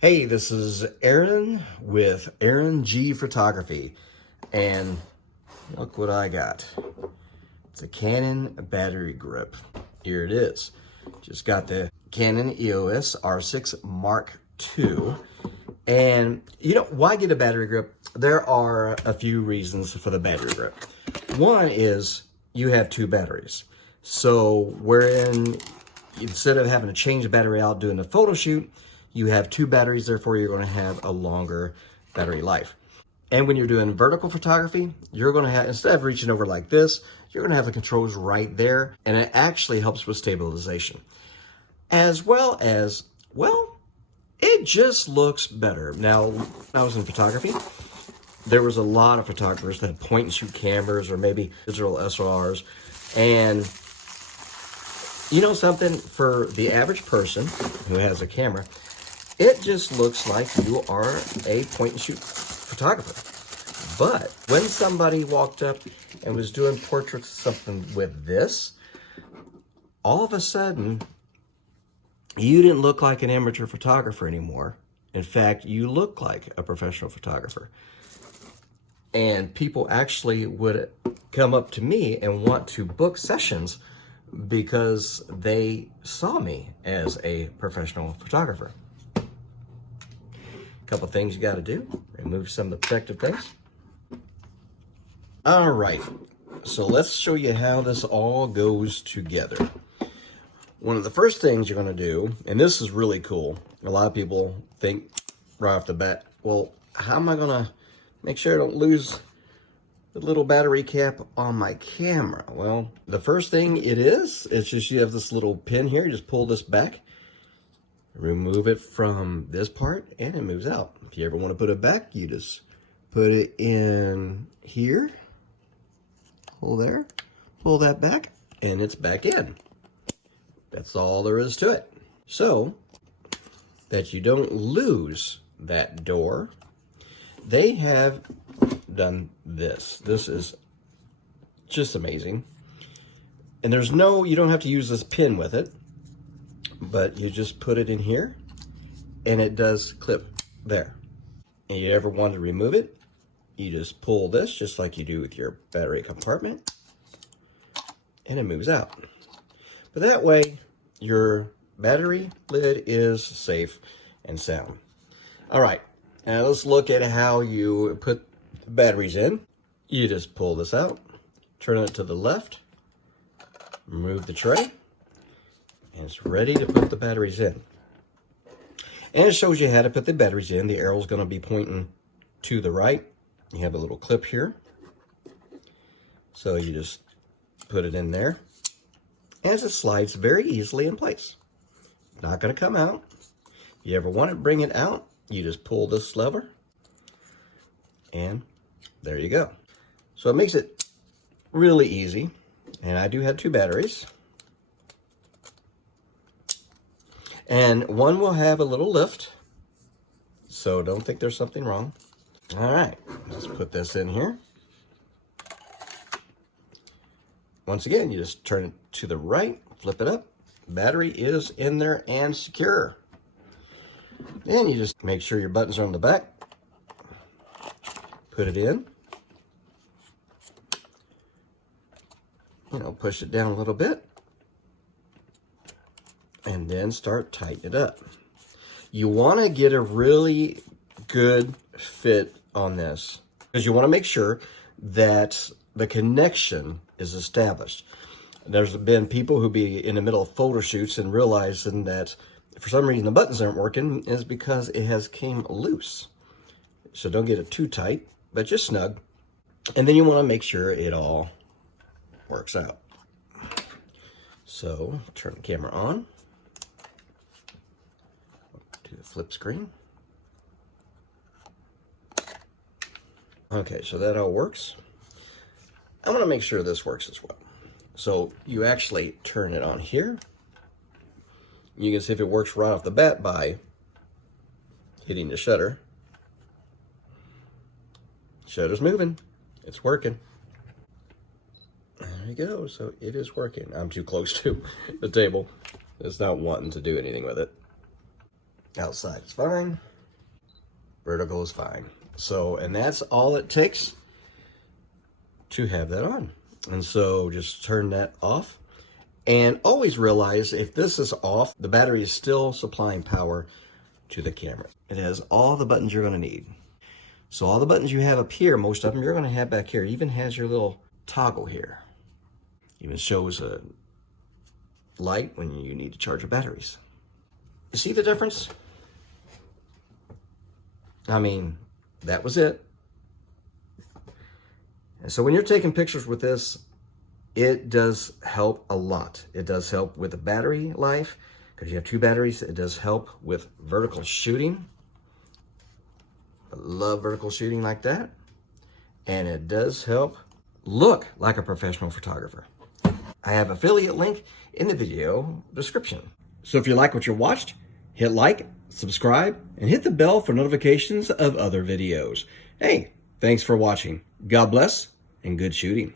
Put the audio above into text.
Hey, this is Aaron with Aaron G Photography, and look what I got. It's a Canon battery grip. Here it is. Just got the Canon EOS R6 Mark II. And you know, why get a battery grip? There are a few reasons for the battery grip. One is you have two batteries. So wherein instead of having to change the battery out doing a photo shoot, you have two batteries, therefore you're going to have a longer battery life. And when you're doing vertical photography, you're going to have, instead of reaching over like this, you're going to have the controls right there, and it actually helps with stabilization. As well as, well, it just looks better. Now, when I was in photography, there was a lot of photographers that had point and shoot cameras or maybe digital SLRs, and you know something, for the average person who has a camera, it just looks like you are a point and shoot photographer. But when somebody walked up and was doing portraits of something with this, all of a sudden, you didn't look like an amateur photographer anymore. In fact, you look like a professional photographer. And people actually would come up to me and want to book sessions because they saw me as a professional photographer. Couple things you got to do. Remove some of the protective things. All right, so let's show you how this all goes together. One of the first things you're going to do, and this is really cool, a lot of people think right off the bat, well, how am I going to make sure I don't lose the little battery cap on my camera? Well, the first thing it's just you have this little pin here, just pull this back, remove it from this part, and it moves out. If you ever want to put it back, you just put it in here, pull there, pull that back, and it's back in. That's all there is to it. So that you don't lose that door, they have done this. This is just amazing. And there's no, you don't have to use this pin with it, but you just put it in here and it does clip there. And you ever want to remove it, you just pull this just like you do with your battery compartment and it moves out. But that way your battery lid is safe and sound. All right, now let's look at how you put the batteries in. You just pull this out, turn it to the left, remove the tray, and it's ready to put the batteries in. And it shows you how to put the batteries in. The arrow's going to be pointing to the right. You have a little clip here. So you just put it in there. And it slides very easily in place. Not going to come out. If you ever want to bring it out, you just pull this lever. And there you go. So it makes it really easy. And I do have two batteries. And one will have a little lift, so don't think there's something wrong. All right, let's put this in here. Once again, you just turn it to the right, flip it up. Battery is in there and secure. Then you just make sure your buttons are on the back. Put it in. You know, push it down a little bit. And then start tightening it up. You want to get a really good fit on this because you want to make sure that the connection is established. There's been people who be in the middle of photo shoots and realizing that for some reason the buttons aren't working is because it has came loose. So don't get it too tight, but just snug. And then you want to make sure it all works out. So turn the camera on. To the flip screen. Okay, so that all works. I want to make sure this works as well. So you actually turn it on here. You can see if it works right off the bat by hitting the shutter. Shutter's moving. It's working. There you go. So it is working. I'm too close to the table. It's not wanting to do anything with it. Outside is fine. Vertical is fine. So, and that's all it takes to have that on. And so just turn that off. And always realize if this is off, the battery is still supplying power to the camera. It has all the buttons you're going to need. So all the buttons you have up here, most of them you're going to have back here. It even has your little toggle here. Even shows a light when you need to charge your batteries. You see the difference? I mean, that was it. And so when you're taking pictures with this, it does help a lot. It does help with the battery life because you have 2 batteries. It does help with vertical shooting. I love vertical shooting like that. And it does help look like a professional photographer. I have affiliate link in the video description. So if you like what you watched, hit like, subscribe, and hit the bell for notifications of other videos. Hey, thanks for watching. God bless and good shooting.